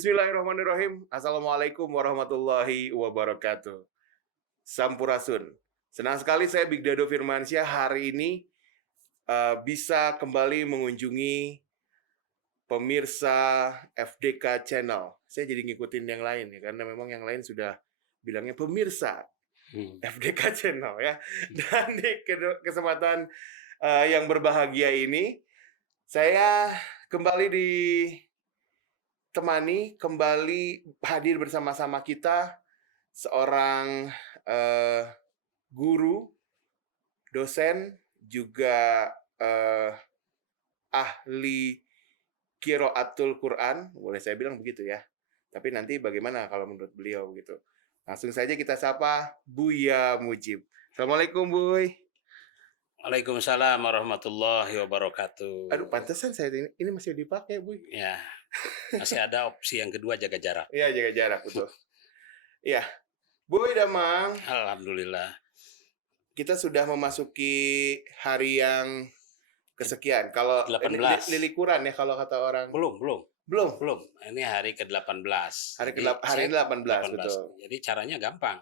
Bismillahirrahmanirrahim. Assalamualaikum warahmatullahi wabarakatuh. Sampurasun. Senang sekali saya Big Dado Firmansyah hari ini bisa kembali mengunjungi pemirsa FDK Channel. Saya jadi ngikutin yang lain ya, karena memang yang lain sudah bilangnya pemirsa FDK Channel ya. Dan di kesempatan yang berbahagia ini, saya kembali kembali hadir bersama-sama kita seorang guru, dosen, juga ahli qiraatul Quran, boleh saya bilang begitu ya. Tapi nanti bagaimana kalau menurut beliau gitu. Langsung saja kita sapa Buya Mujib. Assalamualaikum Buy. Waalaikumsalam warahmatullahi wabarakatuh. Aduh, pantesan saya ini masih dipakai, Buy. Ya, masih ada opsi yang kedua, jaga jarak. Iya, jaga jarak, betul. Iya. Buy Damang. Alhamdulillah. Kita sudah memasuki hari yang kesekian. Kalau 18. lilikuran ya kalau kata orang. Belum. Ini hari ke-18. Hari ini 18, betul. Jadi caranya gampang.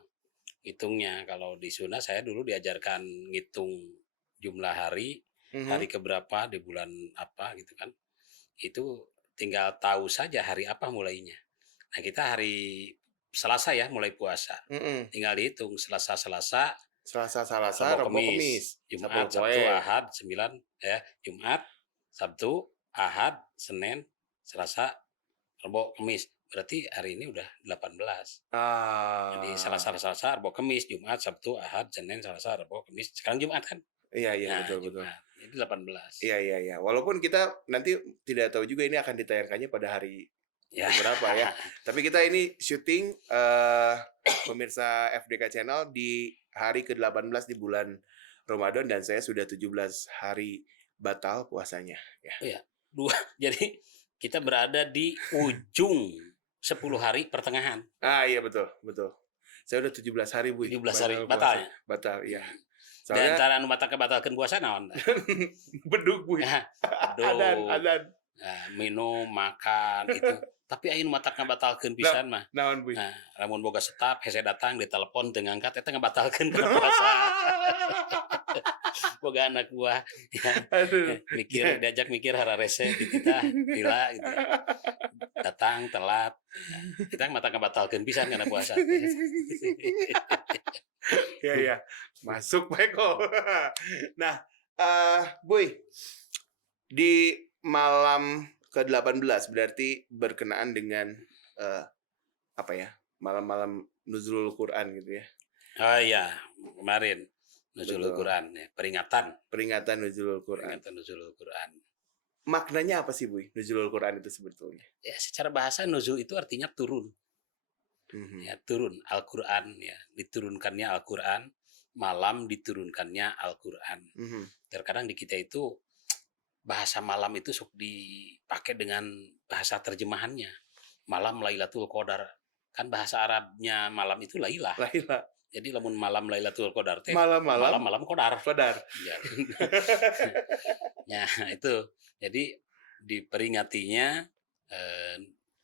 Hitungnya kalau di sunnah saya dulu diajarkan ngitung jumlah hari, hari keberapa di bulan apa gitu kan. Itu tinggal tahu saja hari apa mulainya. Nah, kita hari Selasa ya mulai puasa. Tinggal dihitung Selasa, Rabu, Kamis, Jumat, Sabtu, Ahad, 9 ya. Jumat, Sabtu, Ahad, Senin, Selasa, Rabu, Kamis. Berarti hari ini udah 18. Jadi Selasa, Rabu, Kamis, Jumat, Sabtu, Ahad, Senin, Selasa, Rabu, Kamis. Sekarang Jumat kan? Iya, betul. Jadi 18. Iya. Walaupun kita nanti tidak tahu juga ini akan ditayangkannya pada hari berapa ya. Tapi kita ini syuting pemirsa FDK Channel di hari ke-18 di bulan Ramadan dan saya sudah 17 hari batal puasanya ya. Iya. Jadi kita berada di ujung 10 hari pertengahan. Iya betul. Saya udah 17 hari, Bu. 17 hari batalnya. Batal, iya. Di antara anu batalkan puasa naon? Bedug, Bu. Adan. Nah, minum, makan itu. Tapi anu batalkan pisan mah. Naon, Bu? Nah, lamun boga staf, hese datang ditelepon teu ngangkat eta ngabatalkeun ka puasa. Boga anak buah ya, diajak mikir hararese kita gila gitu. Datang telat. Kita ngabatalkeun pisan kana puasa. Iya. Masuk, Pak Eko. Nah, Boy, di malam ke-18 berarti berkenaan dengan malam-malam nuzulul Quran gitu ya. Oh iya, kemarin nuzulul Quran ya, peringatan nuzulul Quran. Maknanya apa sih, Bu? Nuzulul Quran itu sebetulnya? Ya, secara bahasa nuzul itu artinya turun. Ya, turun Al-Quran ya, diturunkannya Al-Quran, malam diturunkannya Al-Quran. Terkadang di kita itu bahasa malam itu sok dipakai dengan bahasa terjemahannya. Malam Lailatul Qadar. Kan bahasa Arabnya malam itu Laila. Jadi lamun malam Lailatul Qadar teh malam Qadar. Ya. Ya, itu. Jadi diperingatinya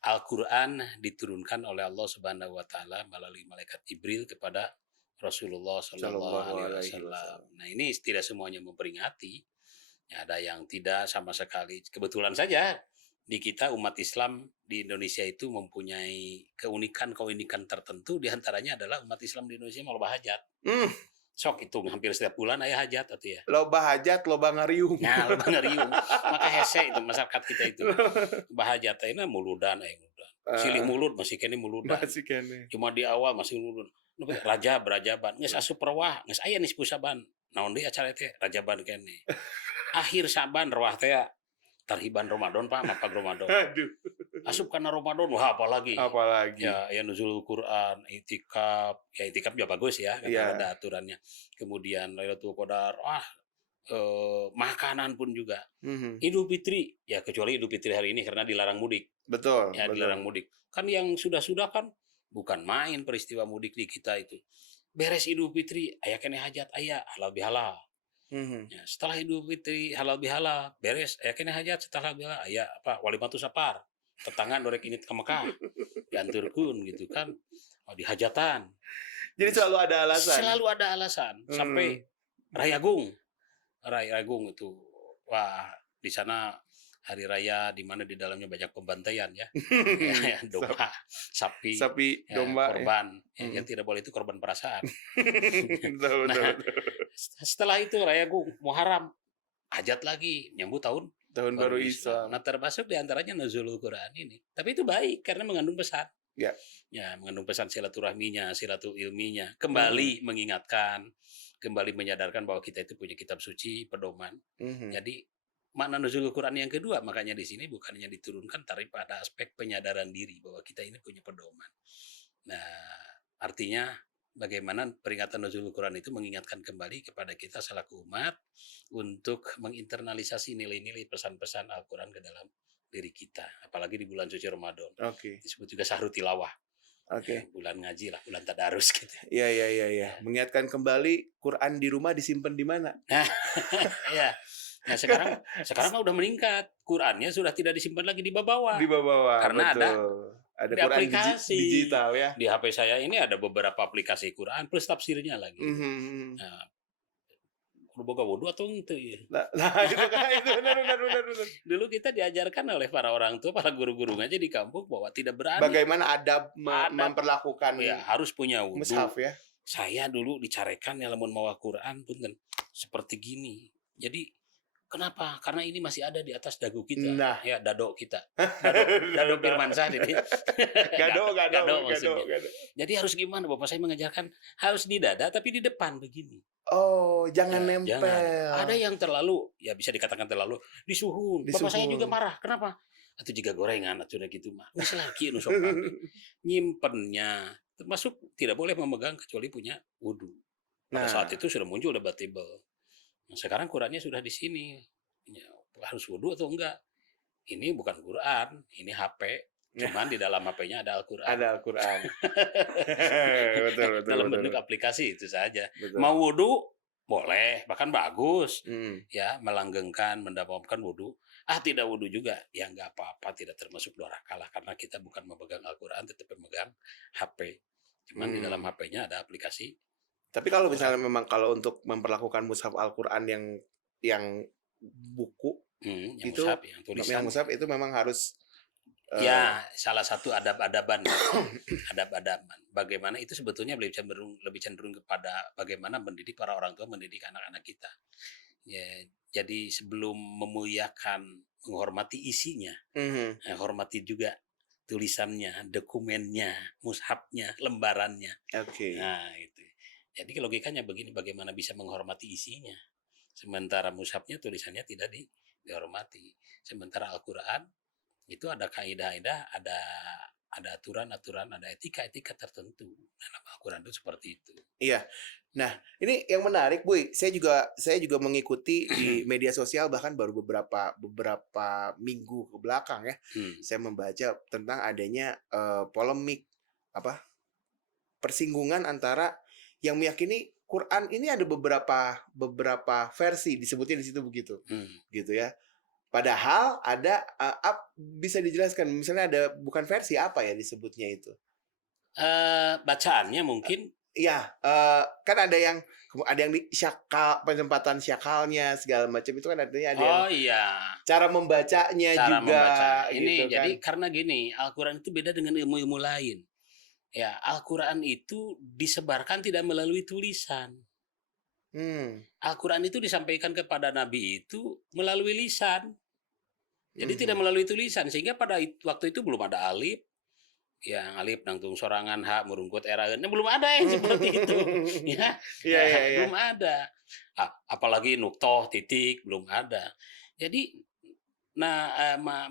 Al-Quran diturunkan oleh Allah Subhanahu wa taala melalui malaikat Jibril kepada Rasulullah sallallahu alaihi wasallam. Nah, ini tidak semuanya memperingati. Ya, ada yang tidak sama sekali. Kebetulan saja di kita umat Islam di Indonesia itu mempunyai keunikan tertentu, di antaranya adalah umat Islam di Indonesia mau loba hajat. Sok itu hampir setiap bulan aya hajat atuh ya. Loba hajat, loba ngariung. Nah, loba ngariung. Maka hese itu masyarakat kita itu. Loba hajat teh na muludan silih mulut masih kene muludan. Cuma di awal masih mulut. Rajaban geus asup perwah, geus aya nih pusaban. Naon deui acara teh rajaban kene. Akhir Saban rawah teh tarhiban Ramadan Pak, mapag Ramadan. Aduh. Asup kana Ramadan wah apalagi. Ya nuzul Quran, itikaf ya bagus ya, karena ada aturannya. Kemudian Lailatul Qadar, makanan pun juga. Idul Fitri, ya kecuali Idul Fitri hari ini karena dilarang mudik. Betul. Dilarang mudik. Kan yang sudah kan bukan main peristiwa mudik di kita itu. Beres Idul Fitri, aya kene hajat, aya halal bihalal. Ya, setelah Idul Fitri halal bihalal beres, kena hajat setelah halal bihalal, walimatus safar. tetangga norek ini ke Mekah, dianturkeun gitu kan, di hajatan. Jadi selalu ada alasan. Selalu ada alasan. Sampai Rayagung itu, wah di sana hari raya di mana di dalamnya banyak pembantaian ya, ya domba, sapi, domba, korban, yang tidak boleh itu korban perasaan. betul, Nah, setelah itu Rayagung, Muharram, hajat lagi, nyambut tahun baru Islam. Nah, termasuk diantaranya nuzulul Quran ini. Tapi itu baik karena mengandung pesan. Ya, mengandung pesan silaturahminya, silatul ilminya, kembali mengingatkan, kembali menyadarkan bahwa kita itu punya kitab suci, pedoman. Jadi makna nuzulul Quran yang kedua, makanya di sini bukannya diturunkan, tapi pada aspek penyadaran diri bahwa kita ini punya pedoman. Nah, artinya bagaimana peringatan nuzulul Quran itu mengingatkan kembali kepada kita selaku umat untuk menginternalisasi nilai-nilai pesan-pesan Al-Quran ke dalam diri kita, apalagi di bulan suci Ramadan. Disebut juga sahru tilawah. Bulan ngaji lah, bulan tadarus gitu. Iya. Mengingatkan kembali Quran di rumah disimpan di mana? Iya. Nah, sekarang udah meningkat. Qurannya sudah tidak disimpan lagi di bawah. Karena betul. Ada di Quran aplikasi digital ya. Di HP saya ini ada beberapa aplikasi Quran plus tafsirnya lagi. Nah, boga wudhu atau ente ya? Nah, itu benar. Dulu kita diajarkan oleh para orang tua, para guru-guru aja di kampung bahwa tidak berani. Bagaimana adab memperlakukan harus punya wudhu. Mushaf ya. Saya dulu dicarekan ya lamun mawa Quran punten seperti gini. Jadi kenapa? Karena ini masih ada di atas dagu kita. Nah, ya dado kita. Dado Firmansyah ini. Gado. Jadi harus gimana? Bapak saya mengajarkan harus di dada tapi di depan begini. Oh, jangan nempel. Jangan. Ada yang terlalu, ya bisa dikatakan terlalu disuhun. Bapak saya juga marah. Kenapa? Atau jika gorengan atau gitu mah. Bisa lagi nusokan. Nyimpennya termasuk tidak boleh memegang kecuali punya wudu. Pada saat itu sudah muncul debatable. Nah, sekarang Qurannya sudah di sini. Ya, harus wudu atau enggak? Ini bukan Quran, ini HP. Cuman di dalam HP-nya ada Al-Quran. betul. Dalam bentuk aplikasi itu saja. Betul. Mau wudu boleh, bahkan bagus. Ya, melanggengkan, mendapatkan wudu. Tidak wudu juga, ya nggak apa-apa, tidak termasuk dorakalah karena kita bukan memegang Al-Quran, tetapi memegang HP. Cuman di dalam HP-nya ada aplikasi. Tapi kalau misalnya memang kalau untuk memperlakukan mushaf Al-Quran yang buku yang itu mushaf, yang tulisan, yang mushaf itu memang harus ya salah satu adab-adaban. Bagaimana itu sebetulnya lebih cenderung kepada bagaimana mendidik para orang tua, mendidik anak-anak kita. Ya, jadi sebelum memuliakan, menghormati isinya, hormati juga tulisannya, dokumennya, mushafnya, lembarannya. Nah, itu. Jadi logikanya begini, bagaimana bisa menghormati isinya? Sementara mushafnya tulisannya tidak dihormati. Sementara Al-Quran itu ada kaidah-kaidah, ada aturan-aturan, ada etika-etika tertentu. Dalam Al-Quran itu seperti itu. Iya. Nah, ini yang menarik, Bu. Saya juga mengikuti di media sosial bahkan baru beberapa minggu ke belakang ya. Saya membaca tentang adanya polemik persinggungan antara yang meyakini Quran ini ada beberapa versi, disebutnya di situ begitu. Gitu ya. Padahal ada bisa dijelaskan misalnya ada bukan versi apa ya disebutnya itu? Bacaannya mungkin kan ada yang di syakal, penempatan syakalnya segala macam itu kan artinya ada cara membacanya juga ini gitu, jadi kan. Karena gini, Al-Quran itu beda dengan ilmu-ilmu lain. Ya, Al-Quran itu disebarkan tidak melalui tulisan. Al-Quran itu disampaikan kepada Nabi itu melalui lisan. Jadi tidak melalui tulisan, sehingga pada waktu itu belum ada alif. Ya, alif nangtung sorangan, ha merungkut eraeun. Belum ada yang seperti itu. Belum ada. Apalagi nuktoh, titik, belum ada. Jadi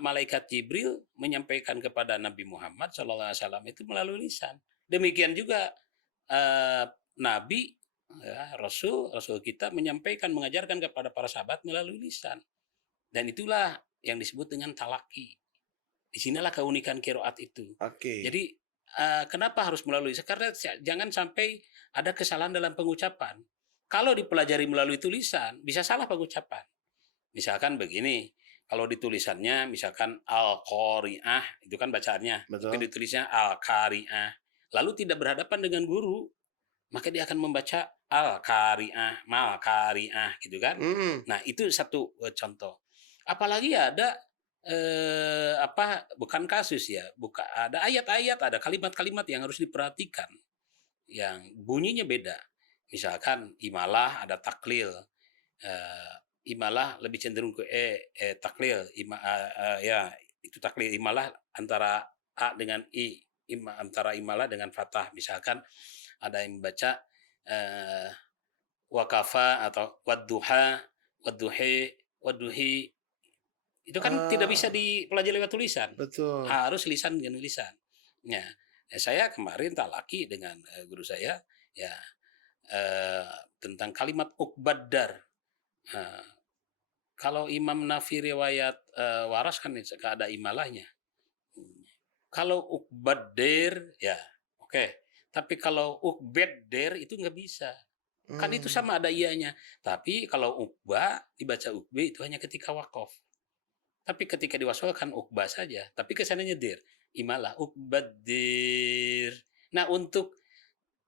malaikat Jibril menyampaikan kepada Nabi Muhammad SAW itu melalui lisan. Demikian juga Nabi, Rasul kita menyampaikan, mengajarkan kepada para sahabat melalui lisan. Dan itulah yang disebut dengan talaki. Disinilah keunikan qiraat itu. Jadi kenapa harus melalui lisan? Karena jangan sampai ada kesalahan dalam pengucapan. Kalau dipelajari melalui tulisan, bisa salah pengucapan. Misalkan begini, Kalau di tulisannya misalkan Al-Qari'ah, itu kan bacaannya. Tapi Betul. ditulisnya Al-Qari'ah. Lalu tidak berhadapan dengan guru, maka dia akan membaca Al-Qari'ah, Mal-Qari'ah gitu kan. Mhm. Nah, itu satu contoh. Apalagi ada bukan kasus ya, ada ayat-ayat, ada kalimat-kalimat yang harus diperhatikan yang bunyinya beda. Misalkan imalah ada taklil. Eh, imalah lebih cenderung ke taklil. Ya, itu taklil imalah antara a dengan i, antara imalah dengan fathah. Misalkan ada yang membaca eh, wakafa atau wadduha, wadduhi, wadduhi. Itu kan tidak bisa Ah, dipelajari lewat tulisan. betul. Harus lisan dengan lisan. Ya, saya kemarin talaki dengan guru saya ya eh, tentang kalimat ukbadar. Nah, kalau Imam Nafi riwayat waras kan ada imalahnya. Kalau ukbadder ya oke. Tapi kalau ukbedder itu nggak bisa. Kan itu Mmm, sama ada ianya. Tapi kalau ukba dibaca ukbe itu hanya ketika wakaf. Tapi ketika diwasolkan ukba saja. Tapi kesananya dir. Imalah ukbadir. Nah untuk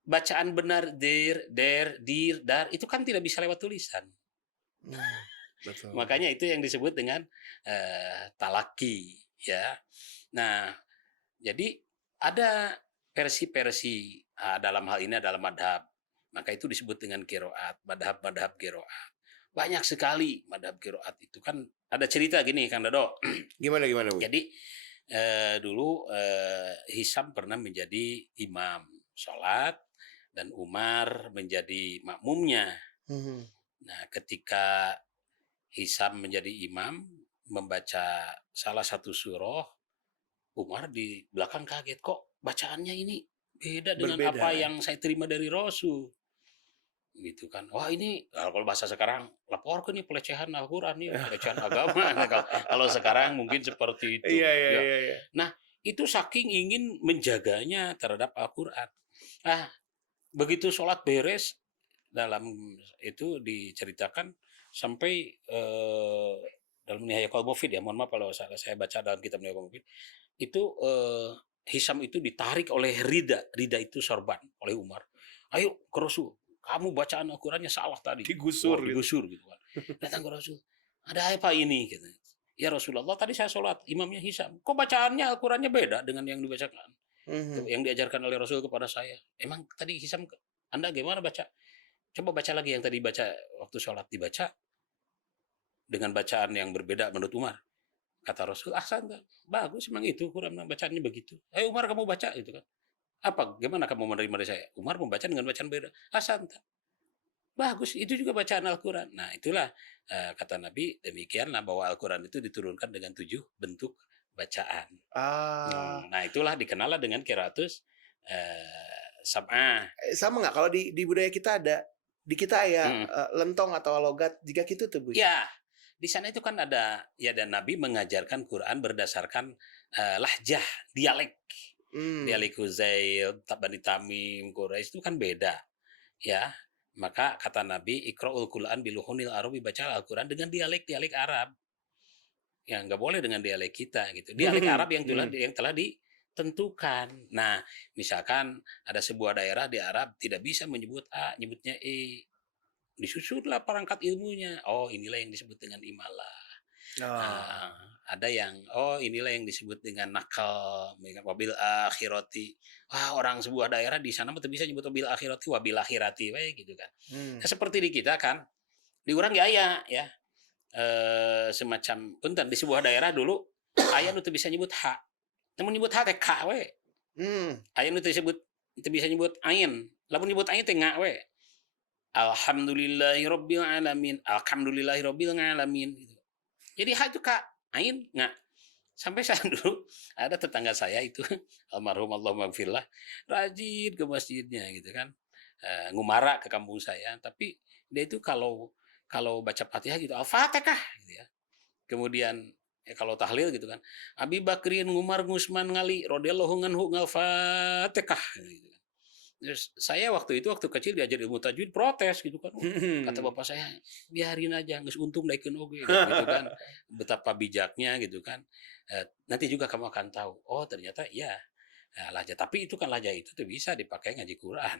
bacaan benar dir, der, dir, dar itu kan tidak bisa lewat tulisan. mmm, betul. Makanya itu yang disebut dengan talaki ya. Nah, jadi ada versi-versi dalam hal ini adalah madhab. Maka itu disebut dengan kiroat, madhab-madhab kiroat. Banyak sekali madhab kiroat itu kan ada cerita gini Kang Dodo. Gimana gimana, Bu? Jadi dulu Hisam pernah menjadi imam sholat dan Umar menjadi makmumnya. Mhm. Nah, ketika Hisam menjadi imam membaca salah satu surah, Umar di belakang kaget, kok bacaannya ini beda dengan apa Berbeda. yang saya terima dari Rasul. Gitu kan. Wah ini kalau bahasa sekarang lapor ke nih pelecehan Al-Quran nih, pelecehan agama. Nah, kalau sekarang mungkin seperti itu. Iya iya Ya. iya iya. Nah itu saking ingin menjaganya terhadap Al-Quran. Nah begitu sholat beres dalam itu diceritakan sampai dalam Nihayah Mufid ya, mohon maaf kalau saya baca dalam kitab Nihayah Mufid itu Hisam itu ditarik oleh Rida itu sorban oleh Umar. Ayo ke Rasul, kamu bacaan Al-Qurannya salah tadi. Digusur Wah gitu. digusur gitu kan. Datang ke Rasul, ada apa ini? Gitu. Ya Rasulullah tadi saya sholat, imamnya Hisam. Kok bacaannya Al-Qurannya beda dengan yang dibacakan? Mhm. Yang diajarkan oleh Rasul kepada saya. Emang tadi Hisam, Anda gimana baca? Coba baca lagi yang tadi baca waktu sholat dibaca dengan bacaan yang berbeda menurut Umar. Kata Rasul, ahsan, bagus emang itu Quran bacaannya begitu. Ayo Umar kamu baca itu kan. Apa? Gimana kamu menerima dari saya? Umar membaca dengan bacaan beda. Ahsan, bagus itu juga bacaan Al-Quran. Nah itulah kata Nabi demikianlah bahwa Al-Quran itu diturunkan dengan 7 bentuk bacaan. Ah, Nah itulah dikenal dengan kiratus sab'ah. sama nggak kalau di budaya kita ada di kita ya, Mm. lentong atau logat jika gitu tuh, Bu? Ya, di sana itu kan ada ya dan Nabi mengajarkan Quran berdasarkan lahjah, dialek. Mmm. Dialek Huzail, Bani Tamim, Quraisy itu kan beda, ya. Maka kata Nabi, Iqra'ul Qur'an biluhunil Arabi, baca Al-Quran dengan dialek-dialek Arab. Ya nggak boleh dengan dialek kita gitu. Dialek Arab Mhm. yang telah ditentukan. Nah, misalkan ada sebuah daerah di Arab tidak bisa menyebut A, nyebutnya E. Disusunlah perangkat ilmunya. Oh, inilah yang disebut dengan imalah. Oh. Nah, ada yang inilah yang disebut dengan nakal, wabil akhirati. Wah, orang sebuah daerah di sana betul bisa nyebut wabil akhirati, wabil akhirati, gitu kan. Mmm. Nah, seperti di kita kan, di orang gaya ya, semacam punten di sebuah daerah dulu ayah nu teu bisa nyebut ha. Namun nyebut ha teh ka we. Mmm. Aya nu teu bisa nyebut ain. Lamun nyebut ain teh nga we. Alhamdulillahirabbil alamin. Alhamdulillahirabbil alamin gitu. Jadi ha itu ka, ain nga. Sampai saya dulu ada tetangga saya itu almarhum Allahumma gfirlah rajin ke masjidnya gitu kan. Ngumara ke kampung saya, tapi dia itu kalau kalau baca Fatihah gitu Al-Fatihah gitu ya. Kemudian kalau tahlil gitu kan. Abi Bakrin Ngumar Ngusman Ngali radhiyallahu anhu ngal Fatihah gitu kan. Terus saya waktu kecil diajar ilmu tajwid protes gitu kan. Kata Mhm. bapak saya, "Biarin aja, geus untung daekeun oge," gitu kan. Betapa bijaknya gitu kan. Nanti juga kamu akan tahu, oh ternyata iya, lajah tapi itu kan lajah itu tuh bisa dipakai ngaji Quran,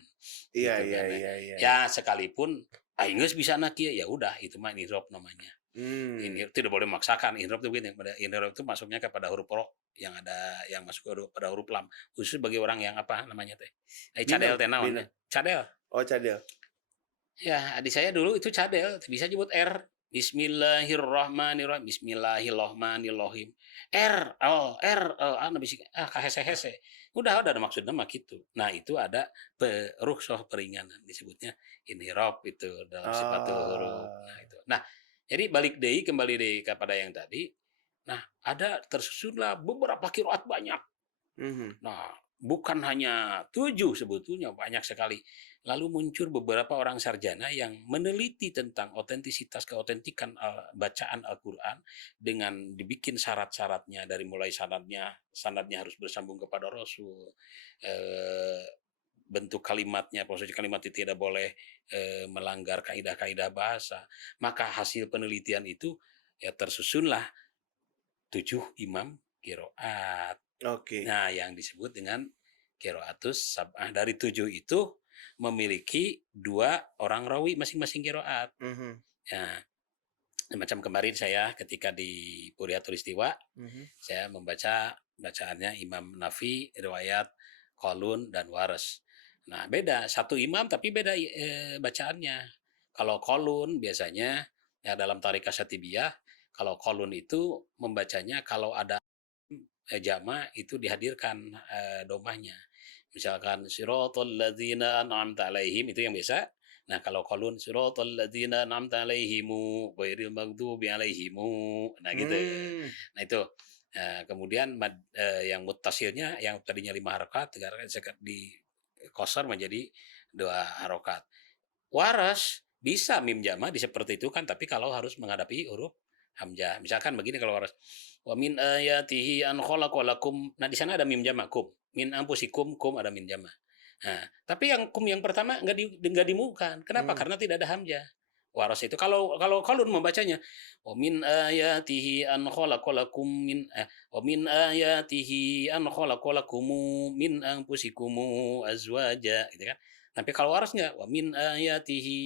Iya gitu iya kan. iya iya iya. Ya sekalipun aing geus bisa na kieu, ya udah itu mah nirab namanya. Mmm. Ini tidak boleh memaksakan. Inrop itu begini, inrop itu masuknya kepada huruf ro yang ada yang masuk pada huruf lam. Khusus bagi orang yang apa namanya teh? Binem Cadel teh naon? binem. Cadel. Oh, cadel. Ya, adik saya dulu itu cadel, bisa nyebut R. Bismillahirrahmanirrahim. Bismillahirrahmanirrahim. Bisik kahese-hese. Udah ada maksudnya mah gitu. Nah, itu ada rukhsah peringanan disebutnya inhirab itu dalam sifatul huruf. Nah, Ah. itu. Nah, jadi balik deui kembali deui kepada yang tadi. Nah, ada tersusunlah beberapa qiraat banyak. Mhm. Nah, bukan hanya 7 sebetulnya, banyak sekali. Lalu muncul beberapa orang sarjana yang meneliti tentang keotentikan bacaan Al-Quran dengan dibikin syarat-syaratnya dari mulai sanadnya harus bersambung kepada Rasul, eh, bentuk kalimatnya, posisi kalimat itu tidak boleh melanggar kaidah-kaidah bahasa. Maka hasil penelitian itu ya tersusunlah 7 imam kiroat. Oke. Nah, yang disebut dengan qiraatus sab'ah. Dari 7 itu memiliki 2 orang rawi masing-masing qiraat. Mhm Ya, macam kemarin saya ketika di Puriatul Istiwa, mhm. saya membaca bacaannya Imam Nafi, riwayat Qalun dan Waras. Nah, beda, satu imam tapi beda bacaannya. Kalau Qalun biasanya ya dalam Tariqah Syatibiyah, kalau Qalun itu membacanya kalau ada jama itu dihadirkan domahnya. Misalkan siratal ladzina an'amta alaihim itu yang biasa. Nah, kalau qalun siratal ladzina an'amta alaihimu ghairil maghdubi alaihimu. Nah, gitu. Mmm. Nah, itu. Kemudian yang muttasilnya yang tadinya 5 harokat di qasar menjadi 2 harokat. Waras bisa mim jama seperti itu kan, tapi kalau harus menghadapi huruf hamzah. Misalkan begini kalau waras. Wa min ayatihi an khalaqalakum. Nah, di sana ada mim jama kum. Min anfusikum kum ada mim jama. Nah, tapi yang kum yang pertama enggak dimukan. Kenapa? Mmm. Karena tidak ada hamzah. Waras itu kalau kalun membacanya wa min ayatihi an khalaqalakum wa min ayatihi an khalaqalakum min anfusikum azwaja gitu kan. Tapi kalau warasnya wa min ayatihi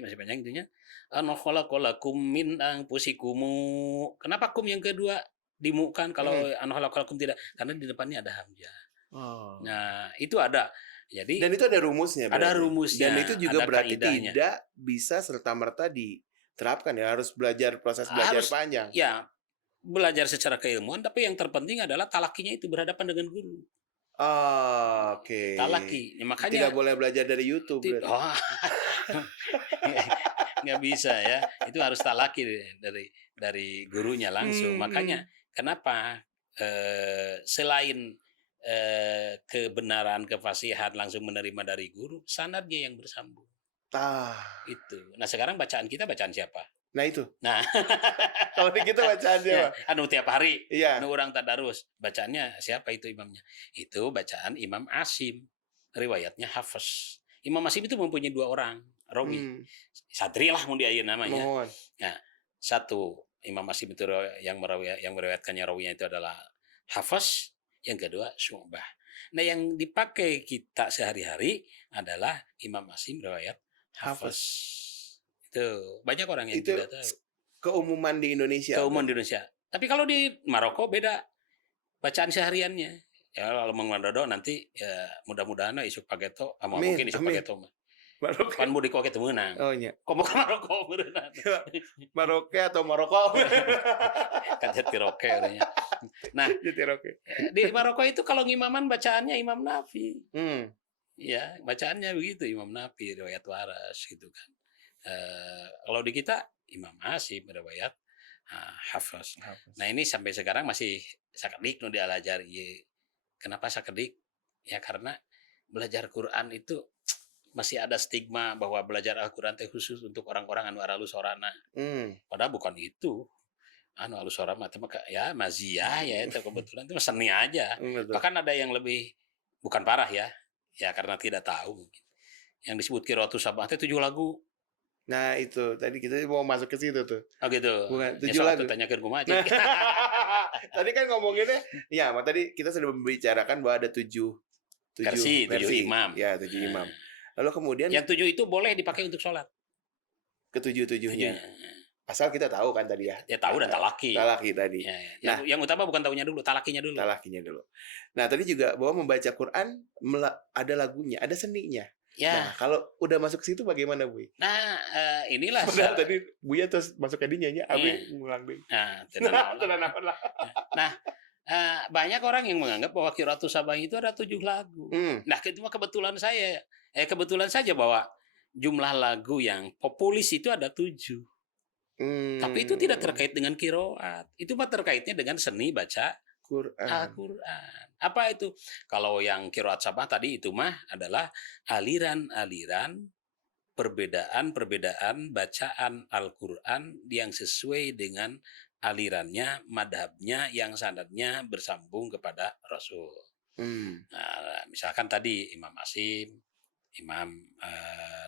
masih panjang intinya an khalaqalakum min anfusikum. Kenapa kum yang kedua dimukan kalau Mhm. an khalaqalakum tidak? Karena di depannya ada hamzah. Oh. Nah, itu ada. Dan Jadi itu ada rumusnya ada berarti? Dan itu rumusnya, juga ada berarti kaidahnya. tidak bisa serta-merta diterapkan ya, harus proses belajar Harus panjang? ya belajar secara keilmuan, tapi yang terpenting adalah talakinya itu berhadapan dengan guru. Oke. Talaki, ya Tidak makanya boleh belajar dari YouTube berarti? oh, nggak bisa ya. Itu harus talaki dari gurunya langsung. Mhm Makanya mhm. kenapa selain kebenaran, kefasihan langsung menerima dari guru, sanadnya yang bersambung. Ah, Itu. Nah, sekarang bacaan kita bacaan siapa? nah itu, Nah, kalau di kita bacaannya, ya, Pak? anu tiap hari, Iya. anu orang tadarus, bacaannya siapa itu imamnya? Itu bacaan Imam Asim, riwayatnya Hafiz. Imam Asim itu mempunyai 2 orang, rawi. Mmm, Satri lah mun diayeuna nama ya. mohon. Nah, satu Imam Asim itu yang meriwayatkannya rawinya itu adalah Hafiz, yang kedua Syu'bah. Nah, yang dipakai kita sehari-hari adalah Imam Asim riwayat Hafiz. Hafes. Itu banyak orang yang Itu tidak tahu. keumuman di Indonesia Keumuman di berarti? Indonesia. Tapi kalau di Maroko beda bacaan sehariannya. Ya kalau Mang Mandodo nanti ya mudah-mudahan isuk pageto, Amin mungkin isuk amin. pageto mah. Maroke Pan mudik oke teu meunang. oh nya. Komo ka Maroko beuneunan. Maroke atau Maroko? Kan jadi roke urang nya. Nah, Jadi Roke. di Maroko itu kalau ngimaman bacaannya Imam Nafi. Mmm, Ya, bacaannya begitu Imam Nafi riwayat waras gitu kan. Kalau di kita Imam Asim riwayat Hafiz. Hafes. Nah, ini sampai sekarang masih sakedik nu dialajar ieu. Kenapa sakedik? Ya karena belajar Quran itu masih ada stigma bahwa belajar Al-Quran itu khusus untuk orang-orang anu alus sorana. Mmm, Padahal bukan itu. Anu alus sorana mah ya maziyah ya itu kebetulan itu seni aja. betul. Bahkan ada yang lebih bukan parah ya. Ya karena tidak tahu mungkin. Yang disebut Qiraatus Sab'ah itu 7 lagu. Nah itu tadi kita mau masuk ke situ tuh. Oh gitu. Bukan Ya 7 soal lagu. tanyakeun kumaha Nah, cik. tadi kan ngomonginnya, ya, tadi kita sudah membicarakan bahwa ada 7 Versi 7 versi, imam. ya 7 imam. Nah, Lalu kemudian yang 7 itu boleh dipakai untuk sholat. ketujuh-tujuhnya, Tujuhnya. asal kita tahu kan tadi ya. Ya tahu dan talaki. Talaki tadi. Ya, ya. Nah, Yang utama bukan tahunya dulu, talakinya dulu. talakinya dulu. Nah, tadi juga bahwa membaca Quran ada lagunya, ada seninya. Ya. Nah, kalau udah masuk ke situ bagaimana, Bu? Nah, inilah Padahal tadi Buya terus masuk ke dinya nya, abi Iya. ngulang deh. Nah, Tenang lah. Nah, banyak orang yang menganggap bahwa Qiraatus Sab'ah itu ada 7 lagu. Nah, itu mah kebetulan saja bahwa jumlah lagu yang populis itu ada 7. Tapi itu tidak terkait dengan qiraat. Itu mah terkaitnya dengan seni baca Al-Quran. Apa itu? Kalau yang qiraat Sab'ah tadi itu mah adalah aliran-aliran perbedaan bacaan Al-Quran yang sesuai dengan alirannya, madhabnya yang sanadnya bersambung kepada Rasul. Nah, misalkan tadi Imam Asim, Imam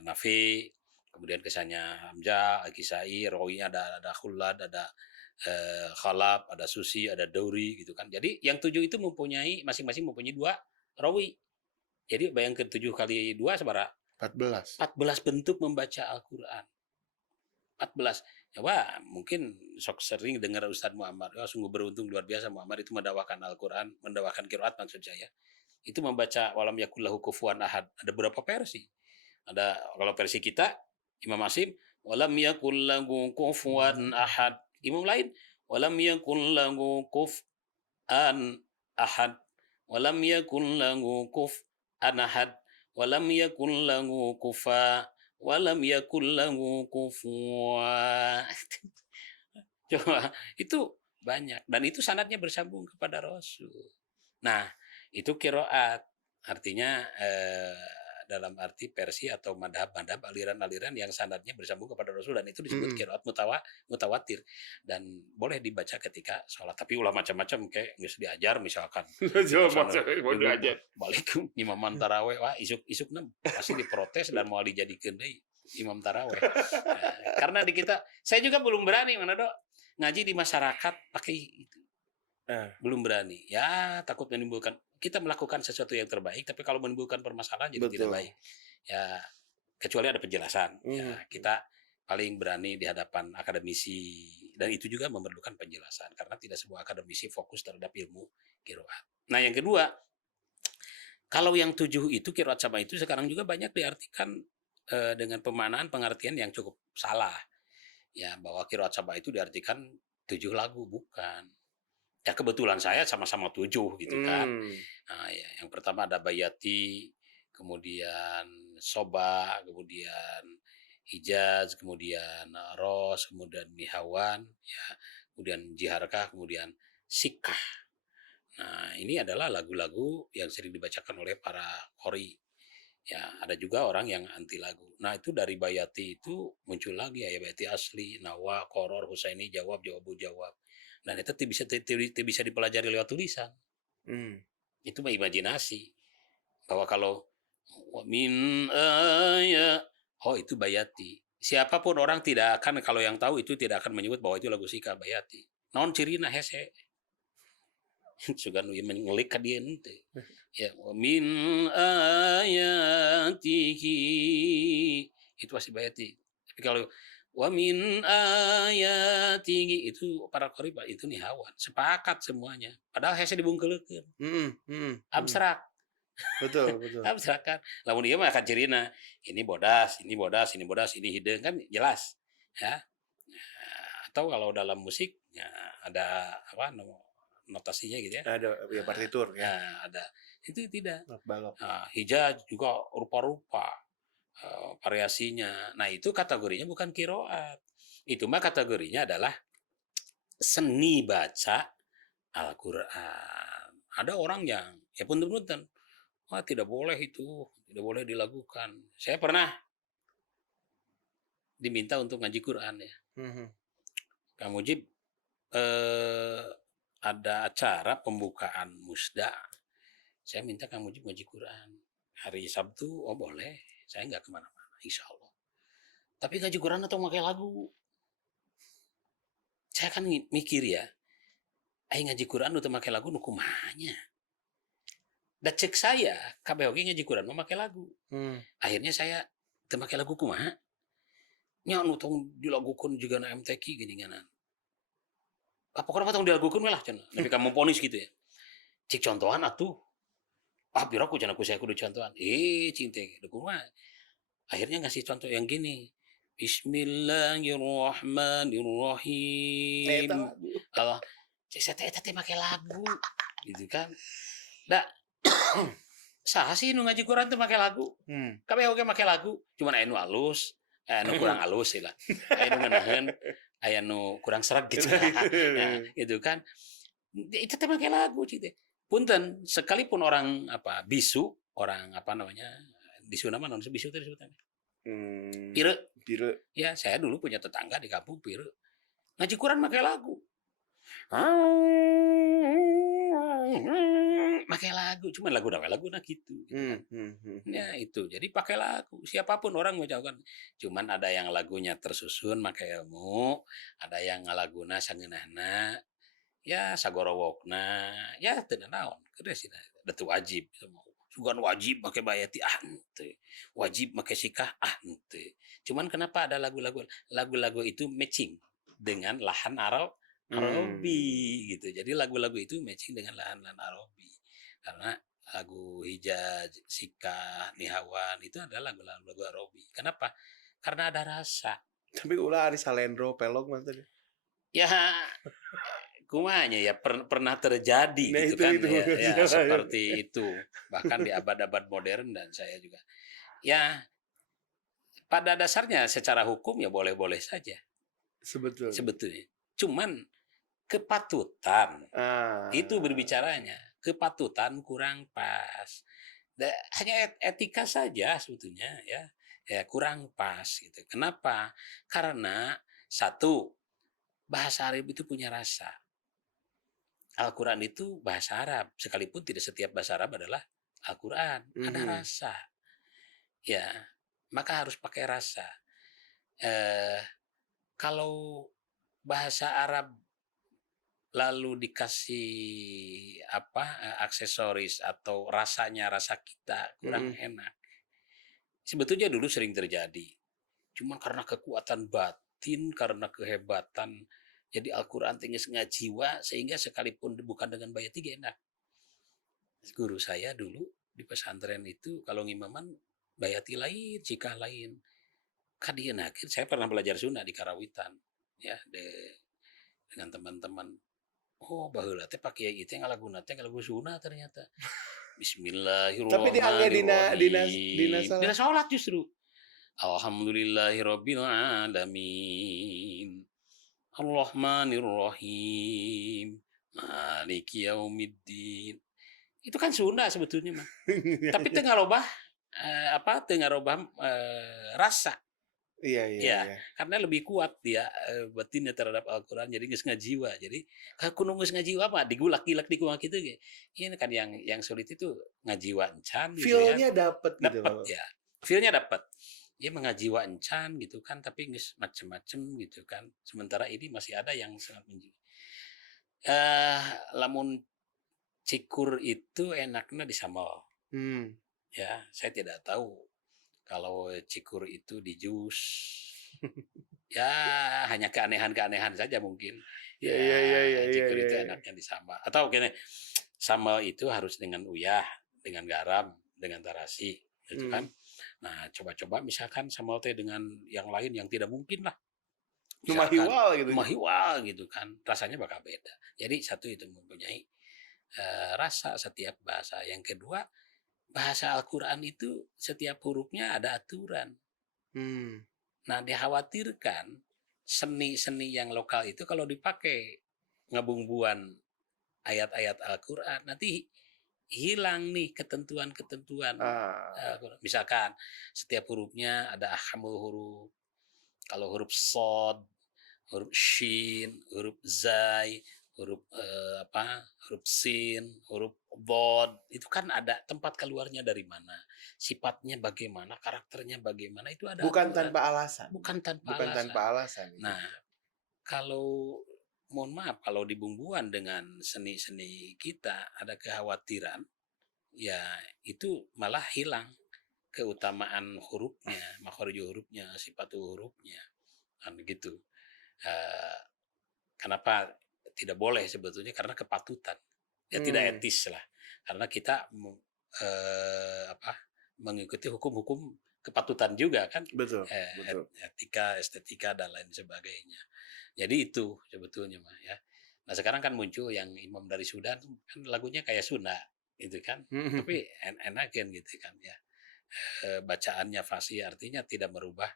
Nafi, kemudian kesannya Hamzah, Al-Kisai, Rawi ada Khullad, ada Khalaf, ada Susi, ada Dauri gitu kan. Jadi yang 7 itu masing-masing mempunyai 2 rawi. Jadi bayangkan 7 kali 2 seberapa? 14 bentuk membaca Al-Quran. 14. Ya, wah, mungkin sok sering dengar Ustadz Muhammad. Oh, sungguh beruntung luar biasa Muhammad itu mendakwakan Al-Quran, mendakwakan qiraat maksud saya. Itu membaca walam yakullahu kufuwan ahad. Ada berapa versi? Ada kalau versi kita Imam Asim walam yakullahu kufuwan ahad. Imam lain walam yakullahu kuf'an ahad. Walam yakullahu kuf'an ahad. Walam yakul lahu kufa walam yakul lahu kufuwa. Coba itu banyak dan itu sanadnya bersambung kepada Rasul. Nah, itu qiraat. Artinya dalam arti versi atau madhab aliran-aliran yang sanadnya bersambung kepada Rasul dan itu disebut qiraat mutawatir dan boleh dibaca ketika sholat. Tapi ulah macam-macam kayak nggak diajar misalkan. Balik imaman taraweh wah isuk pasti diprotes dan mau dijadikan deui imam taraweh. Nah, karena di kita saya juga belum berani mana dok ngaji di masyarakat pakai itu. Belum berani. Ya, takut menimbulkan kita melakukan sesuatu yang terbaik tapi kalau menimbulkan permasalahan jadi tidak baik. Ya, kecuali ada penjelasan. Ya, kita paling berani di hadapan akademisi dan itu juga memerlukan penjelasan karena tidak semua akademisi fokus terhadap ilmu qiraat. Nah, yang kedua, kalau yang 7 itu qiraat Sab'ah itu sekarang juga banyak diartikan dengan pemaknaan pengertian yang cukup salah. Ya, bahwa qiraat Sab'ah itu diartikan 7 lagu, bukan. Ya kebetulan saya sama-sama 7 gitu kan. Nah, ya, yang pertama ada Bayati, kemudian Soba, kemudian Hijaz, kemudian Ros, kemudian Mihawan, ya, kemudian Jiharkah, kemudian Sikah. Nah, ini adalah lagu-lagu yang sering dibacakan oleh para qori. Ya, ada juga orang yang anti lagu. Nah, itu dari Bayati itu muncul lagi ya Bayati asli, Nawa, Qoror, Husaini, Jawab. Dan itu bisa dipelajari lewat tulisan. Itu mah imajinasi. Bahwa kalau min oh itu Bayati. Siapapun orang tidak akan kalau yang tahu itu tidak akan menyebut bahwa itu lagu Sika Bayati. Non cirina hese. Sugan mengelik ka dieu teh. Ya min ayatihi itu masih Bayati. Tapi kalau wa min ayatihi itu para qori itu Nihawan sepakat semuanya padahal hese dibungkeulkeun abstrak betul abstrak kan lamun ieu mah kacirina ini bodas ini hideung kan jelas ya. Atau kalau dalam musik ya ada apa notasinya gitu ya ada ya partitur ya ada itu tidak balok. Hijaz juga rupa-rupa variasinya. Nah, itu kategorinya bukan qiraat. Itu mah kategorinya adalah seni baca Al-Quran. Ada orang yang ya punten-punten, wah tidak boleh itu, tidak boleh dilakukan. Saya pernah diminta untuk ngaji Quran ya. Kang Mujib ada acara pembukaan musda. Saya minta Kang Mujib ngaji Quran. Hari Sabtu, oh boleh, saya nggak kemana-mana, insya Allah. Tapi ngaji Quran atau pakai lagu? Saya kan mikir ya, ayo ngaji Quran atau pakai lagu, nu kumanya. Dan cek saya, KBOG ngaji Quran mau pakai lagu. Akhirnya saya pakai lagu kumaha. Nya anu tong dilagukeun juga na MTQ gini nganan. Apa pokoknya tong dilagukeun lah cenah. Tapi kamu ponis gitu ya. Cek contohan atuh. Ah biro aku cenah ku saya kudu contohan. Cing teh kumaha. Akhirnya ngasih contoh yang gini. Bismillahirrahmanirrahim. Allah, cek saya teh pakai lagu gitu kan. Da saha sih nu ngaji Quran teh make lagu? Kabeh oge make lagu, cuman aya nu alus, aya nu kurang alus sih lah. Aya nu ngeunaheun, aya nu kurang sreg gitu. Nah, gitu kan. Itu teh make lagu gitu. Punten, sekalipun orang apa bisu, orang apa namanya? Bisu nama non bisu teh disebutnya. Pire. Ya, saya dulu punya tetangga di kampung pire. Ngaji Quran make lagu. Pakai lagu, cuman lagu nah gitu. Ya itu, jadi pakai lagu. Siapapun orang mau jauhkan. Cuman ada yang lagunya tersusun pakai ilmu, ada yang laguna sangeunahna, ya sagorowokna, ya teu naon. Kudu sih itu wajib. Sugan wajib pakai bayati henteu. Wajib pakai sikah henteu. Cuman kenapa ada lagu-lagu itu matching dengan lahan Arabi gitu. Jadi lagu-lagu itu matching dengan lahan-lahan Arabi. Karena lagu Hijaz, Sikah, Nihawan itu adalah lagu-lagu Arabi. Kenapa? Karena ada rasa. Tapi ulah Ari Salendro pelog mah tadi. Ya kumanya ya pernah terjadi Nah, gitu itu, kan itu, ya seperti itu. Bahkan di abad-abad modern dan saya juga. Ya pada dasarnya secara hukum ya boleh-boleh saja. Sebetulnya. Cuman kepatutan itu berbicaranya, kepatutan kurang pas. Hanya etika saja sebetulnya ya kurang pas gitu. Kenapa? Karena satu, bahasa Arab itu punya rasa. Al-Quran itu bahasa Arab, sekalipun tidak setiap bahasa Arab adalah Al-Quran, ada rasa. Ya, maka harus pakai rasa. Kalau bahasa Arab lalu dikasih aksesoris atau rasanya rasa kita kurang enak. Sebetulnya dulu sering terjadi. Cuma karena kekuatan batin, karena kehebatan, jadi Al-Quran tinggal ngajiwa sehingga sekalipun bukan dengan bayat tiga enak. Guru saya dulu di pesantren itu kalau ngimaman bayati lain, cikah lain. Kadieu saya pernah belajar Sunda di Karawitan ya dengan teman-teman. Oh, baheula teh Pak Kiai teh ngalaguna teh ngalagu sunah ternyata. Bismillahirrahmanirrahim. Tapi diangge dina salat justru. Alhamdulillahirabbil alamin. Arrahmanirrahim. Maliki yaumiddin. Itu kan Sunda sebetulnya mah. Tapi teu ngarobah rasa. Iya. Karena lebih kuat dia batinnya terhadap Al-Quran, jadi geus ngajiwa. Jadi kudu geus ngajiwa mah digulak-gilak di kumaha kitu ge. Ini kan yang sulit itu ngajiwa encan gitu ya. Feel-nya dapet gitu. Dapet ya. Feel-nya dapet. Dia mengajiwa encan gitu kan, tapi geus macem-macem gitu kan. Sementara ini masih ada yang sangat menjiwa. Lamun cikur itu enaknya di sambal. Ya, saya tidak tahu kalau cikur itu di jus. Ya, hanya keanehan-keanehan saja mungkin. Iya. Cikur itu enaknya di sambal. Atau gini, sambal itu harus dengan uyah, dengan garam, dengan tarasi, gitu kan. Nah, coba-coba misalkan sambal teh dengan yang lain yang tidak mungkin lah. Mahiwal gitu kan. Rasanya bakal beda. Jadi satu itu mempunyai rasa setiap bahasa. Yang kedua, bahasa Al-Quran itu setiap hurufnya ada aturan. Nah, dikhawatirkan seni-seni yang lokal itu kalau dipakai ngebungbuan ayat-ayat Al-Quran nanti hilang nih ketentuan-ketentuan. Misalkan setiap hurufnya ada ahkamul huruf. Kalau huruf sod, huruf shin, huruf zai, huruf huruf sin, huruf bod, itu kan ada tempat keluarnya dari mana. sifatnya bagaimana, karakternya bagaimana, itu ada Bukan aturan. tanpa alasan. Bukan tanpa Bukan alasan. tanpa alasan. Nah, kalau mohon maaf kalau dibumbuan dengan seni-seni kita ada kekhawatiran, ya itu malah hilang keutamaan hurufnya, makhraj hurufnya, sifat hurufnya, kan begitu. Kenapa tidak boleh sebetulnya? Karena kepatutan, ya tidak etis lah. Karena kita mengikuti hukum-hukum kepatutan juga kan, Betul, betul. etika, estetika dan lain sebagainya. Jadi itu sebetulnya mah ya. Nah sekarang kan muncul yang imam dari Sudan kan lagunya kayak Sunda gitu kan, tapi enakan gitu kan ya. Bacaannya fasih, artinya tidak merubah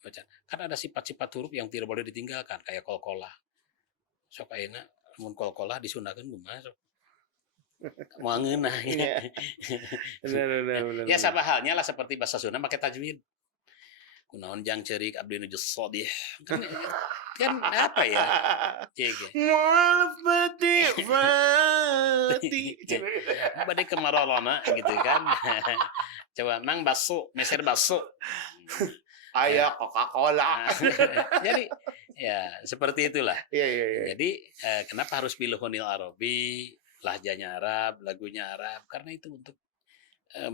bacaan. Kan ada sifat-sifat huruf yang tidak boleh ditinggalkan kayak kolkolah. Sok ayeuna mun kolkolah disunahkeun kumaha sok. Moal ngeunah ya. Benar. Ya sama halnya lah seperti bahasa Sunda pakai tajwid. Kunaon jang ceurik abdi nuju sodih. Kan apa ya? Cek. Bade kemarolona gitu kan. Coba mang baso, meser baso. Aya Coca-Cola. Jadi ya seperti itulah. Iya. Jadi kenapa harus biluhunil Arabi, lahjanya Arab, lagunya Arab? Karena itu untuk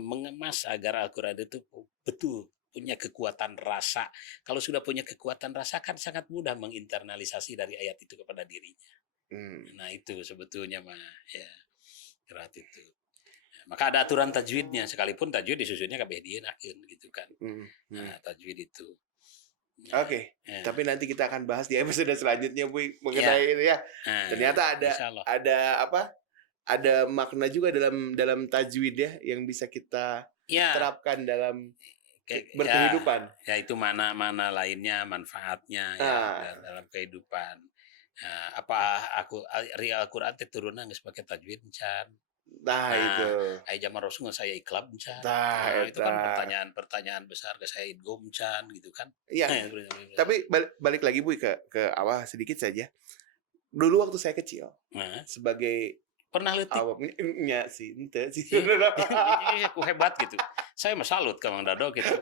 mengemas agar Al-Quran itu betul punya kekuatan rasa. Kalau sudah punya kekuatan rasa kan sangat mudah menginternalisasi dari ayat itu kepada dirinya. Nah itu sebetulnya mah ya kerat itu. Maka ada aturan tajwidnya, sekalipun tajwid disusunnya kabeh dienakeun gitu kan. Nah tajwid itu. Oke. Tapi nanti kita akan bahas di episode selanjutnya Bu mengenai itu ya. Ternyata ada apa? Ada makna juga dalam tajwid ya yang bisa kita terapkan dalam berkehidupan. Ya itu mana lainnya manfaatnya ya dalam kehidupan. Apa aku Al-Qur'an teh turunna geus pakai tajwid encan. Nah itu. Ai zaman Rasul saya iklab encan. Itu kan pertanyaan besar ke saya idgham encan gitu kan. Iya. Tapi balik lagi Bu ke awal sedikit saja. Dulu waktu saya kecil sebagai pernah leutik awamnya sih ente sih. Aku hebat gitu. Saya mah salut ke Mang Dado gitu.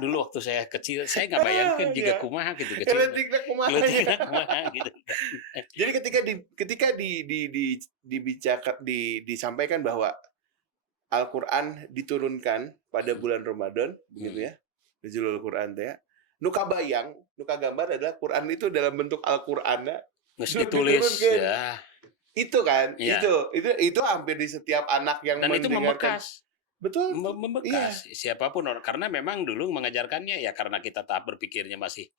Dulu waktu saya kecil, saya nggak bayangkan juga kumaha gitu kecil. Leutikna kumaha gitu. Jadi ketika disampaikan bahwa Al-Qur'an diturunkan pada bulan Ramadan gitu ya. Nuzulul Qur'an teh ya. Nu kabayang, nu kagambar adalah Qur'an itu dalam bentuk Al-Qur'anna geus ditulis ya. Itu kan, itu hampir di setiap anak yang dan itu membekas. Betul, membekas. Siapapun karena memang dulu mengajarkannya ya karena kita tahap berpikirnya masih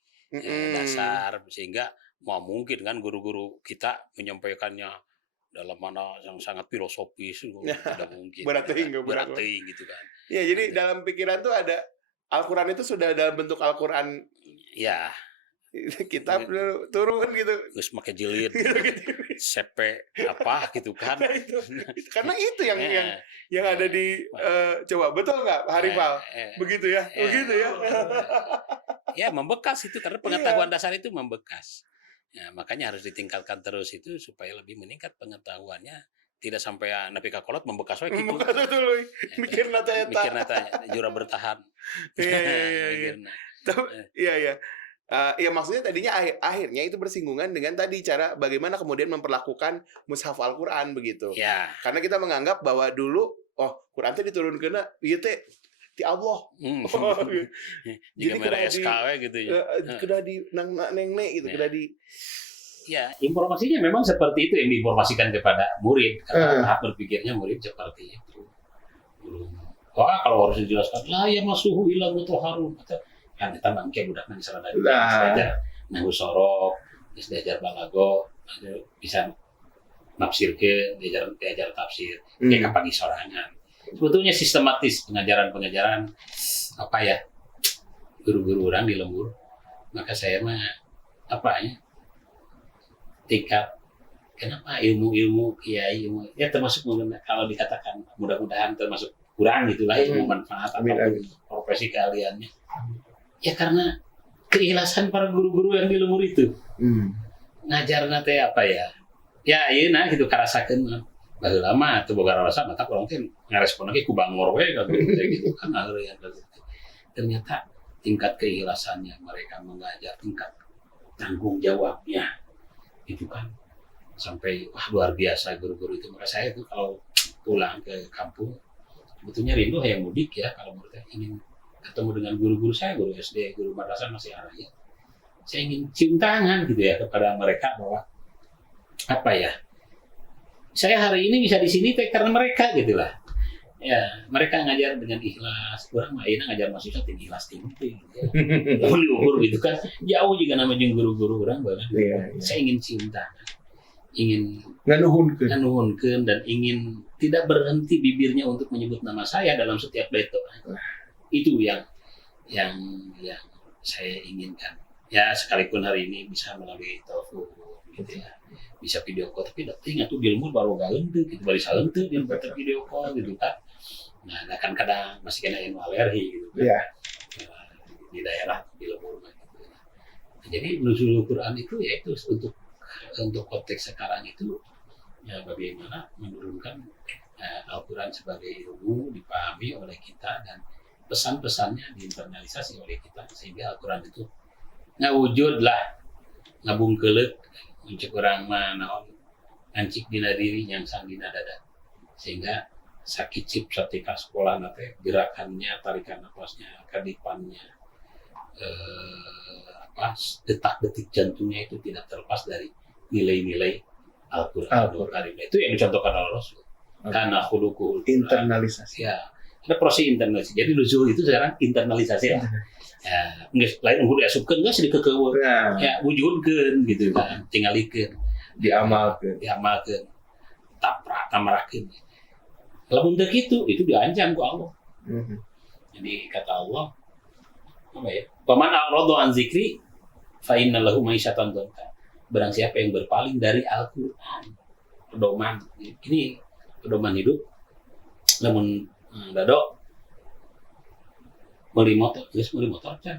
dasar sehingga mau mungkin kan guru-guru kita menyampaikannya dalam mana yang sangat filosofis tidak mungkin. berat gitu kan. Ya, jadi dalam pikiran tuh ada Al-Qur'an itu sudah dalam bentuk Al-Qur'an. Ya. Kitab turun gitu. Terus pakai jilid. Sepe apa gitu kan. Nah, itu. Karena itu yang ada di coba betul nggak Harifal? Begitu ya. Begitu ya. Ya membekas itu karena pengetahuan dasar itu membekas. Ya, makanya harus ditingkatkan terus itu supaya lebih meningkat pengetahuannya. Tidak sampai nepi ka kolot membekas we kitu. Membekas betul. Mikir nata jura bertahan. Iya. Iya. Ya maksudnya tadinya akhirnya itu bersinggungan dengan tadi cara bagaimana kemudian memperlakukan mushaf Al-Qur'an begitu. Ya. Karena kita menganggap bahwa dulu Qur'an teh diturunkeun ieu teh ti Allah. Jadi mere SKW gitu ya. Kuda di nengne gitu, kuda di. Ya, informasinya memang seperti itu yang diinformasikan kepada murid. Karena tahap berpikirnya murid seperti itu. Wah, kalau harus dijelaskan, lah ya masuhu ila mutahharun. Kan kita bangke budak nang sarada. Belajar nanggu sorok, geus diajar balago, bisa nafsirkeun, diajar tafsir. Kayak pagi sorangan. Sebetulnya sistematis pengajaran apa ya? Guru-guru orang di lembur. Maka saya mah apa ya? Tingkat kenapa ilmu kiai ya termasuk kalau dikatakan mudah-mudahan termasuk kurang gitulah ilmu manfaat ataupun profesi keahliannya ya karena keikhlasan para guru-guru yang di lembur itu ngajar nate apa ya ieu nah gitu karasakeun baheula lama teu boga rasa mata kurang teh ngarespon lagi ku bangor we gitu kan akhirnya ternyata tingkat keikhlasannya mereka mengajar, tingkat tanggung jawabnya itu kan sampai wah luar biasa guru-guru itu. Maka saya tuh kalau pulang ke kampung sebetulnya rindu yang mudik ya, kalau menurut saya ingin ketemu dengan guru-guru saya, guru SD, guru madrasah masih ada ya. Saya ingin cium tangan gitu ya kepada mereka bahwa apa ya, saya hari ini bisa di sini karena mereka gitu lah. Ya, mereka ngajar dengan ikhlas. Orang mah ayeuna ngajar mahasiswa teh ikhlas tinggi. Mun diukur gitu kan jauh juga nama jeung guru-guru orang banget. Iya. Saya ingin cium tangan. Ingin nganuhunkeun dan ingin tidak berhenti bibirnya untuk menyebut nama saya dalam setiap beto. Itu yang saya inginkan. Ya, sekalipun hari ini bisa melalui telepon gitu ya. Bisa video call, tapi ingat tuh ilmu baru gaeun teu gitu, bari saeun teu dia video call gitu kan. Nah, kan kadang masih kena ilmu alergi gitu kan. Iya. Di daerah di lembur gitu. Nah, jadi nuzulul Quran itu ya itu untuk konteks sekarang itu ya bagaimana menurunkan Al-Quran sebagai ilmu dipahami oleh kita dan pesan-pesannya diinternalisasi oleh kita sehingga Al-Quran itu ngawujud lah ngabungkeleuk muncul orang mah naon ngancik dina diri nyangsang dina dada sehingga sakit cip ketika sekolah nate gerakannya tarikan napasnya kadipannya detak-detik jantungnya itu tidak terlepas dari nilai-nilai Al-Quran Karim. Itu yang dicontohkan oleh Rasul. Karena khuluqul internalisasi. Ya, ada proses internalisasi. Jadi nuzul itu sekarang internalisasi lah. Ya, geus lain unggul asupkeun geus dikekeuweun. Ya, wujudkeun gitu kan, tingalikeun, diamalkeun, tamarakeun. Lamun teu kitu, itu diancam ku Allah. Jadi kata Allah apa ya? Paman a'radu an zikri fa inna lahu ma'isyatan dhanka. Barang siapa yang berpaling dari Al-Quran, pedoman ini pedoman hidup. Namun Dado beli motor kan?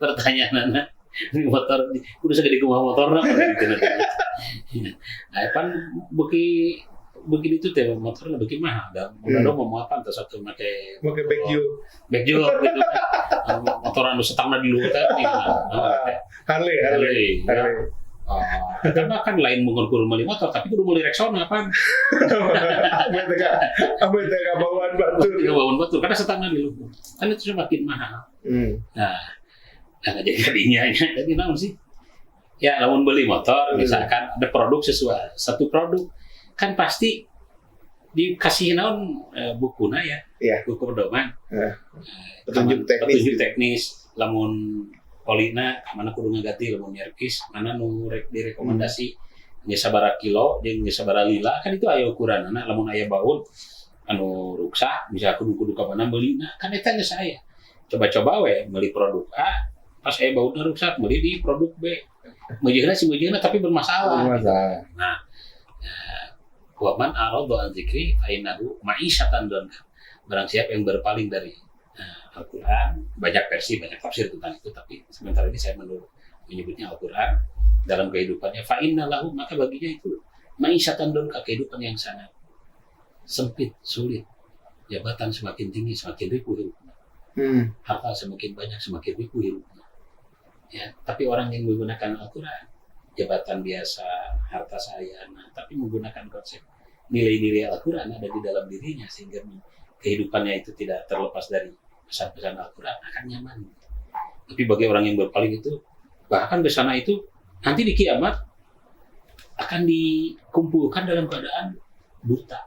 Pertanyaan anak beli motor, udah segede kumah motor nah kan begini itu teh motornya bagi mahal dan Dado mau apa entah satu pakai backjo gitu kan motoran setengah di luar teh Harley. Karena kan lain mengukur beli motor, tapi kudu beli Rexona kan. Apa itu bawaan batur? Karena setengah di luar. Kan itu semakin mahal. Nah, jadi kadinya jadi naon sih? Ya, lamun beli motor, misalkan ada produk sesuai satu produk, kan pasti dikasih naon bukuna ya, buku pedoman. Petunjuk teknis, lamun polina mana kudu ngagati lamun nyerkis mana nu direkomendasi geus sabaraha kilo jeung geus sabaraha lila kan itu aya ukuranna lamun aya baut anu ruksak bisa kudu ka mana beulina kan eta geus aya coba-coba we meuli produk A pas aya bautna ruksak meuli di produk B meujeuhna tapi bermasalah nah wa man arada an zikri fa innahu ma'isyatan dhanka barang siapa yang berpaling dari Al-Quran, banyak versi, banyak tafsir tentang itu, tapi sementara ini saya menyebutnya Al-Quran dalam kehidupannya. Fa'inna lahu, maka baginya itu ma'isyatan dhanka, kehidupan yang sangat sempit, sulit. Jabatan semakin tinggi, semakin ripuh hidupnya. Harta semakin banyak, semakin ripuh hidupnya. Ya, tapi orang yang menggunakan Al-Quran, jabatan biasa, harta saya, tapi menggunakan konsep nilai-nilai Al-Quran ada di dalam dirinya sehingga kehidupannya itu tidak terlepas dari pesan-pesan Al-Quran akan nyaman. Tapi bagi orang yang berpaling itu bahkan ke sana itu nanti di kiamat akan dikumpulkan dalam keadaan buta,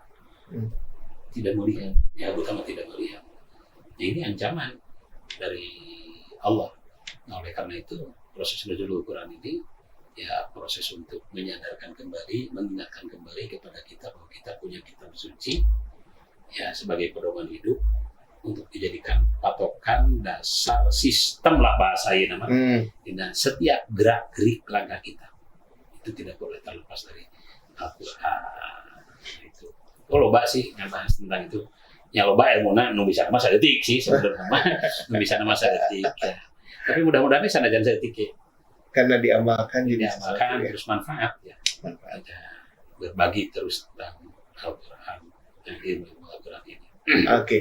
tidak melihat. Ya buta tidak melihat. Nah, ini ancaman dari Allah. Nah, oleh karena itu proses nuzulul Quran ini ya proses untuk menyadarkan kembali, mengingatkan kembali kepada kita bahwa kita punya kitab suci ya sebagai pedoman hidup untuk dijadikan patokan dasar sistem lah bahasa ini namanya. Dan setiap gerak-gerik langkah kita itu tidak boleh terlepas dari Al-Quran. Itu. Loba sih ngebahas tentang itu. Ya loba ilmuna nu bisa nama saeutik sih sebenarnya mah. Nu bisa nama saeutik ya. Tapi mudah-mudahan ini sanajan saeutik ya. Karena diamalkan jadi diamalkan terus manfaat ya. Manfaat. berbagi terus tentang Al-Quran dan ilmu Al-Quran ini. Oke.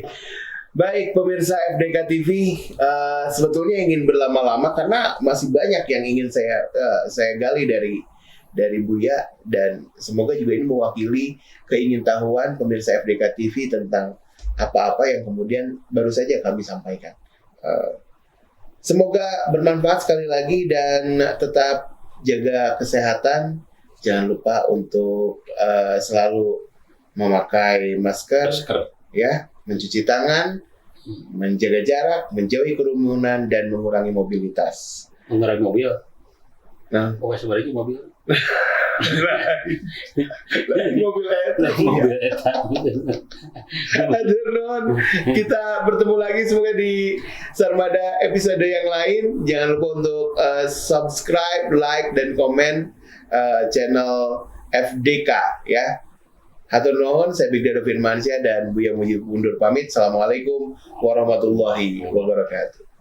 Baik pemirsa FDK TV, sebetulnya ingin berlama-lama karena masih banyak yang ingin saya gali dari Buya, dan semoga juga ini mewakili keingintahuan pemirsa FDK TV tentang apa-apa yang kemudian baru saja kami sampaikan. Semoga bermanfaat sekali lagi, dan tetap jaga kesehatan. Jangan lupa untuk selalu memakai masker, ya, mencuci tangan, menjaga jarak, menjauhi kerumunan, dan mengurangi mobilitas. Mengurangi mobil. Nah, Pokoknya sebenarnya mobil. mobil eta. Atur nuhun. Kita bertemu lagi semoga di Sarmada episode yang lain. Jangan lupa untuk subscribe, like, dan komen channel FDK ya. Hatur nuhun, saya Bigdado Firmansyah dan Buya Mujib undur pamit. Assalamualaikum warahmatullahi wabarakatuh.